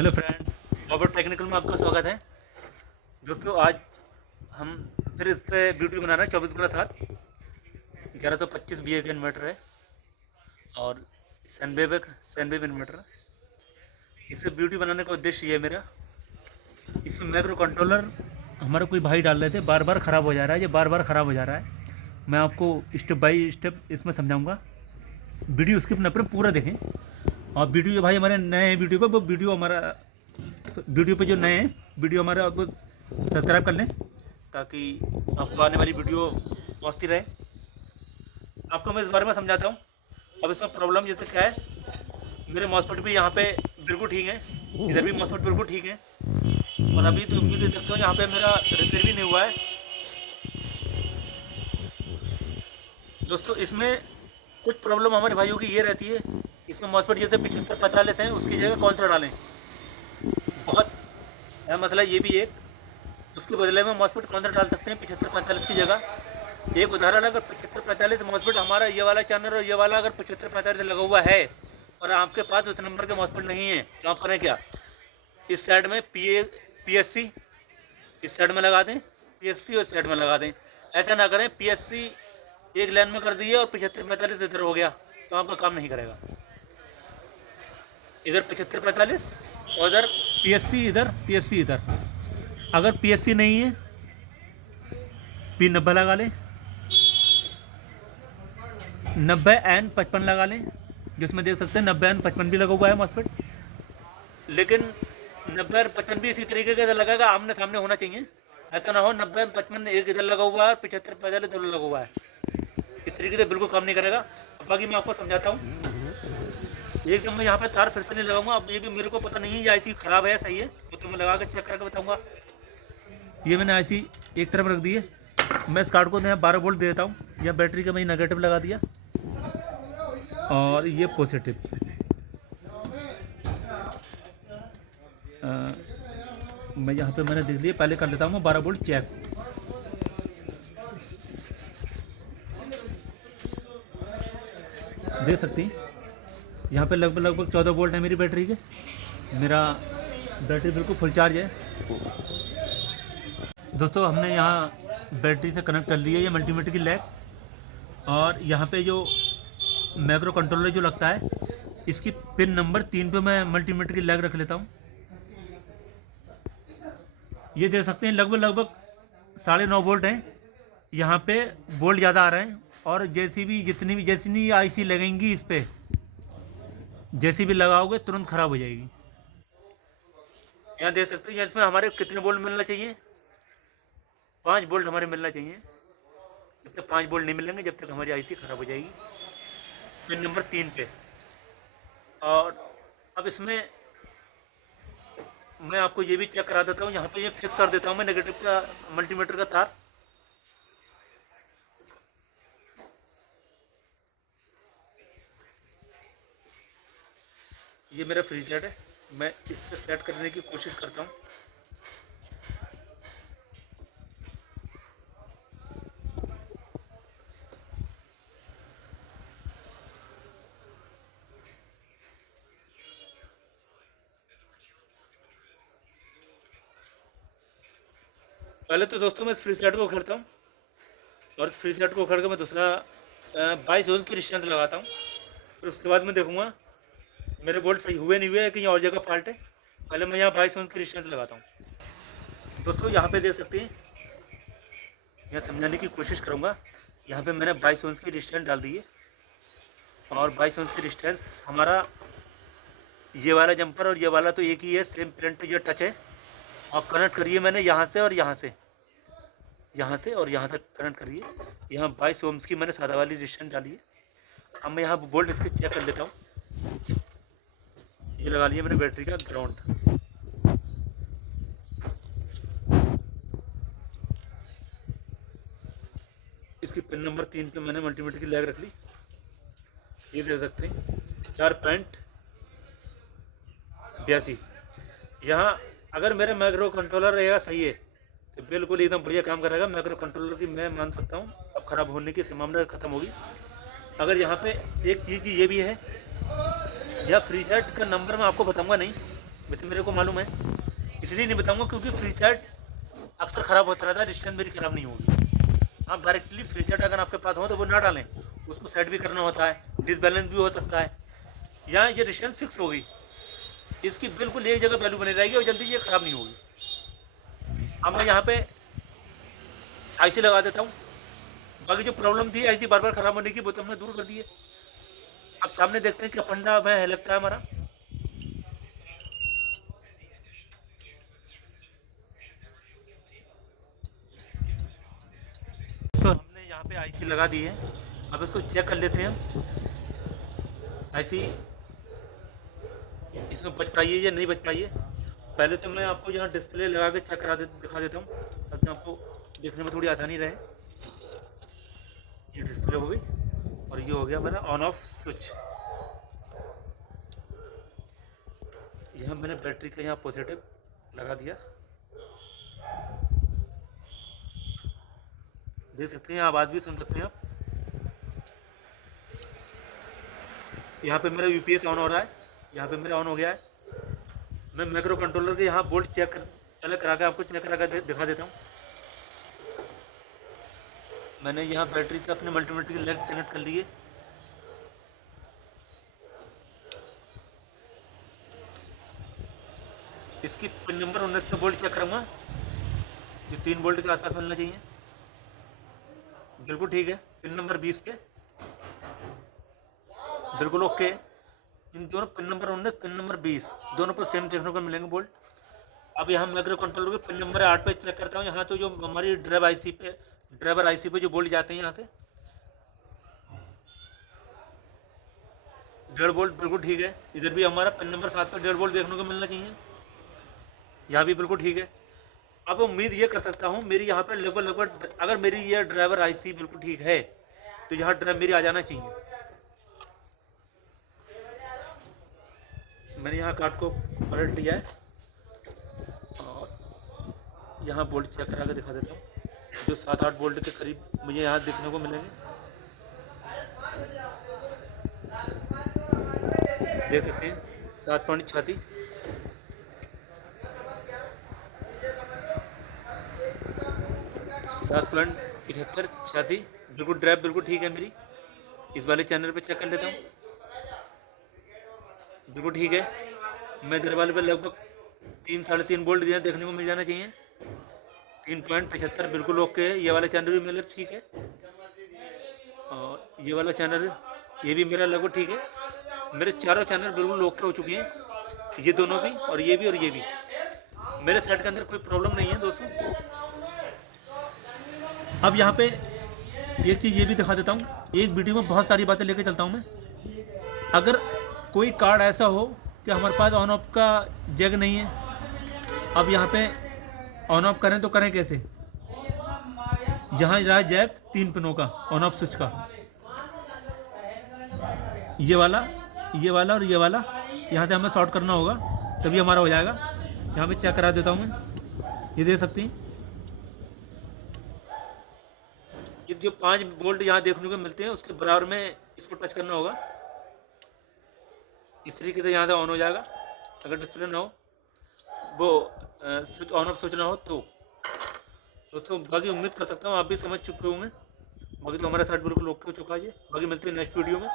Hello friend, Robert technical में आपका स्वागत है। दोस्तों, आज हम फिर इस पे वीडियो बना रहे हैं। 24/7 1125 VA का इन्वर्टर है और सैनवेव इन्वर्टर। इसे वीडियो बनाने का उद्देश्य ये है मेरा, इसमें माइक्रो कंट्रोलर हमारा कोई भाई डाल रहे थे, बार बार ख़राब हो जा रहा है। ये बार बार ख़राब हो जा रहा है। मैं आपको स्टेप बाय स्टेप इसमें समझाऊँगा। वीडियो स्किप न करें, पूरा देखें। और वीडियो जो भाई हमारे नए हैं वीडियो पर, वो वीडियो पे जो नए हैं वीडियो हमारा, आपको सब्सक्राइब कर लें ताकि आपको आने वाली वीडियो पहुँचती रहे। आपको मैं इस बारे में समझाता हूँ। अब इसमें प्रॉब्लम जैसे क्या है, मेरे मॉसफेट भी यहाँ पे बिल्कुल ठीक है, इधर भी मॉसफेट बिल्कुल ठीक है। और अभी तो उम्मीद देख सकते हो यहाँ पे मेरा रिपेयर भी नहीं हुआ है। दोस्तों, इसमें कुछ प्रॉब्लम हमारे भाइयों की ये रहती है, इसमें मॉसफेट जैसे 75-45 हैं, उसकी जगह कौन सा डालें। बहुत है मसला ये भी एक। उसके बदले में मॉसफेट कौन सा डाल सकते हैं 75-45 की जगह। एक उदाहरण, अगर 75-45 मॉसफेट हमारा ये वाला चैनल और ये वाला अगर 75-45 लगा हुआ है और आपके पास उस नंबर के मॉसफेट नहीं है, तो आप करें क्या, इस साइड में PSC इस साइड में लगा दें, PSC और इस साइड में लगा दें। ऐसा ना करें PSC एक लाइन में कर दिए और 75-45 इधर हो गया, तो आपका काम नहीं करेगा। इधर 75-45 और इधर PSC इधर। अगर PSC नहीं है, P90 लगा लें, 90N55 लगा लें, जिसमें देख सकते हैं 90N55 भी लगा हुआ है मॉसफेट। लेकिन 90N55 भी इसी तरीके का लगेगा, आमने सामने होना चाहिए। ऐसा ना हो 90N55 एक इधर लगा हुआ है, 75-45 इधर लगा हुआ है। इस तरीके से बिल्कुल काम नहीं करेगा। बाकी मैं आपको समझाता हूँ। एक मैं यहाँ पे तार फिर से नहीं लगाऊंगा। अब ये भी मेरे को पता नहीं है ये IC ख़राब है या सही है, तो मैं लगा के चेक करके बताऊंगा। ये मैंने IC एक तरफ रख दी है। मैं इस कार्ड को यहाँ 12 वोल्ट देता हूँ। या बैटरी का मैं नेगेटिव लगा दिया और ये पॉजिटिव। मैं यहाँ पे मैंने देख लिया, पहले कर लेता हूँ मैं 12 वोल्ट चेक। देख सकती हैं यहाँ पे लगभग 14 वोल्ट है मेरी बैटरी के। मेरा बैटरी बिल्कुल फुल चार्ज है। दोस्तों, हमने यहाँ बैटरी से कनेक्ट कर लिया है ये मल्टीमीटर की लैग। और यहाँ पे जो माइक्रो कंट्रोलर जो लगता है, इसकी पिन नंबर 3 पे मैं मल्टीमीटर की लैग रख लेता हूँ। ये देख सकते हैं लगभग 9.5 वोल्ट हैं। यहाँ पे वोल्ट ज़्यादा आ रहे हैं। और जितनी IC लगेंगी इस पर, जैसी भी लगाओगे तुरंत ख़राब हो जाएगी। यहाँ देख सकते हैं इसमें हमारे कितने वोल्ट मिलना चाहिए, 5 वोल्ट हमारे मिलना चाहिए। जब तक 5 वोल्ट नहीं मिलेंगे, जब तक हमारी IC ख़राब हो जाएगी। पिन नंबर 3 पे। और अब इसमें मैं आपको ये भी चेक करा देता हूँ। यहाँ पे ये फिक्स कर देता हूँ मैं नेगेटिव का मल्टीमीटर का तार। ये मेरा फ्री सेट है, मैं इससे सेट करने की कोशिश करता हूँ। पहले तो दोस्तों मैं इस फ्री सेट को उखाड़ता हूँ और इस फ्री सेट को उखाड़ कर मैं दूसरा 22 ओम्स की रेजिस्टेंस लगाता हूँ। फिर उसके बाद मैं देखूँगा मेरे वोल्ट सही हुए नहीं हुए, कहीं और जगह फॉल्ट है। पहले मैं यहाँ 22 ओम्स की रेजिस्टेंस लगाता हूँ। दोस्तों, यहाँ पे देख सकते हैं, यहाँ समझाने की कोशिश करूँगा। यहाँ पे मैंने 22 ओम्स की रेजिस्टेंस डाल दी है और 22 ओम्स की रेजिस्टेंस हमारा ये वाला जंपर और ये वाला तो एक ही है, सेम प्रिंट जो टच है। और कनेक्ट करिए मैंने यहाँ से और यहाँ से कनेक्ट करिए। यहाँ 22 ओम्स की मैंने सादा वाली रेजिस्टेंस डाली है। अब मैं यहाँ वोल्ट इसके चेक कर लेता हूँ। ये लगा लिया मैंने बैटरी का ग्राउंड। इसकी पिन नंबर 3 पे मैंने मल्टीमीटर की लैग रख ली। ये देख सकते हैं 4.82। यहाँ अगर मेरा माइक्रो कंट्रोलर रहेगा सही है तो बिल्कुल एकदम बढ़िया काम करेगा। माइक्रो कंट्रोलर की मैं मान सकता हूँ अब ख़राब होने की संभावना ख़त्म होगी। अगर यहाँ पे एक चीज़ ये भी है, यह फ्री सेट का नंबर मैं आपको बताऊंगा नहीं, वैसे मेरे को मालूम है, इसलिए नहीं बताऊंगा क्योंकि फ्री चार्ट अक्सर ख़राब होता रहता है, डिस्टेंस मेरी ख़राब नहीं होगी। आप डायरेक्टली फ्री चार्ट अगर आपके पास हो तो वो ना डालें, उसको सेट भी करना होता है, डिसबैलेंस भी हो सकता है। यहाँ ये डिस्टेंस फिक्स होगी, इसकी बिल्कुल एक जगह वैल्यू बनी रहेगी और जल्दी ये ख़राब नहीं होगी। अब मैं यहाँ पे आईसी लगा देता हूँ। बाकी जो प्रॉब्लम थी आईसी बार बार ख़राब होने की, वो तो हमने दूर कर दी है। अब सामने देखते हैं कि फंडा में लगता है हमारा। तो हमने यहाँ पे आईसी लगा दी है, अब इसको चेक कर लेते हैं आईसी इसमें बच पाई है या नहीं बच पाई है। पहले तो मैं आपको यहाँ डिस्प्ले लगा के चेक दिखा देता हूँ ताकि आपको देखने में थोड़ी आसानी रहे। ये डिस्प्ले हो गई और ये हो गया मेरा ऑन ऑफ स्विच। यहाँ मैंने बैटरी का यहाँ पॉजिटिव लगा दिया, देख सकते हैं, आवाज़ भी सुन सकते हैं आप। यहाँ पे मेरा यूपीएस ऑन हो रहा है, यहाँ पे मेरा ऑन हो गया है। मैं माइक्रो कंट्रोलर के यहाँ बोल्ट पहले करा के आपको चेक करा के दिखा देता हूँ। मैंने यहाँ बैटरी से अपने मल्टीमीटर की लेग कनेक्ट कर लिए। इसकी पिन नंबर 19 पे बोल्ट चेक करूँगा, जो 3 बोल्ट के आसपास मिलना चाहिए। बिल्कुल ठीक है। पिन नंबर 20 पे बिल्कुल ओके। इन दोनों पिन नंबर 19 पिन नंबर 20 दोनों पर सेम देखने को मिलेंगे बोल्ट। अब यहाँ माइक्रो कंट्रोलर के पिन नंबर 8 पे चेक करता हूँ। यहाँ तो जो हमारी ड्राइवर आईसी पे जो बोल्ट जाते हैं यहाँ से 1.5 बोल्ट बिल्कुल ठीक है। इधर भी हमारा पिन नंबर 7 पर 1.5 बोल्ट देखने को मिलना चाहिए, यहाँ भी बिल्कुल ठीक है। अब उम्मीद ये कर सकता हूँ मेरी यहाँ पर लगभग अगर मेरी ये ड्राइवर आईसी बिल्कुल ठीक है तो यहाँ ड्राइव मेरी आ जाना चाहिए। मैंने यहाँ कार्ड को पलट लिया है और यहाँ बोल्ट चेक करा के दिखा देता हूँ। जो 7-8 बोल्ट के करीब मुझे यहाँ देखने को मिलेंगे, देख सकते हैं 7.86 7.75 बिल्कुल ड्राइव बिल्कुल ठीक है मेरी। इस वाले चैनल पे चेक कर लेता हूँ, बिल्कुल ठीक है। मैं इधर वाले पे लगभग 3-3.5 बोल्ट दिया देखने को मिल जाना चाहिए। 3.75 बिल्कुल ओके है। ये वाला चैनल भी मेरा ठीक है और ये वाला चैनल ये भी मेरा लगभग ठीक है। मेरे चारों चैनल बिल्कुल ओके हो चुके हैं, ये दोनों भी और ये भी। मेरे सेट के अंदर कोई प्रॉब्लम नहीं है दोस्तों। अब यहाँ पे एक चीज़ ये भी दिखा देता हूँ। एक वीडियो में बहुत सारी बातें लेके चलता हूँ मैं। अगर कोई कार्ड ऐसा हो कि हमारे पास ऑन ऑफ का जैक नहीं है, अब यहाँ पे ऑन ऑफ करें तो करें कैसे। यहाँ रहा जैक 3 पिनों का ऑन ऑफ स्विच का, ये वाला और ये वाला। यहाँ से हमें शॉर्ट करना होगा तभी हमारा हो जाएगा। यहाँ पे चेक करा देता हूँ मैं, ये देख सकते हैं। ये जो 5 बोल्ट यहाँ देखने को मिलते हैं उसके बराबर में इसको टच करना होगा। इस तरीके से यहाँ से ऑन हो जाएगा। अगर डिस्प्ले ना हो, वो स्विच ऑन ऑफ स्विच ना हो तो दोस्तों बाकी उम्मीद कर सकता हूँ आप भी समझ चुके होंगे। बाकी तो हमारा साइड बिल्कुल ओके हो चुका है। बाकी मिलते हैं नेक्स्ट वीडियो में।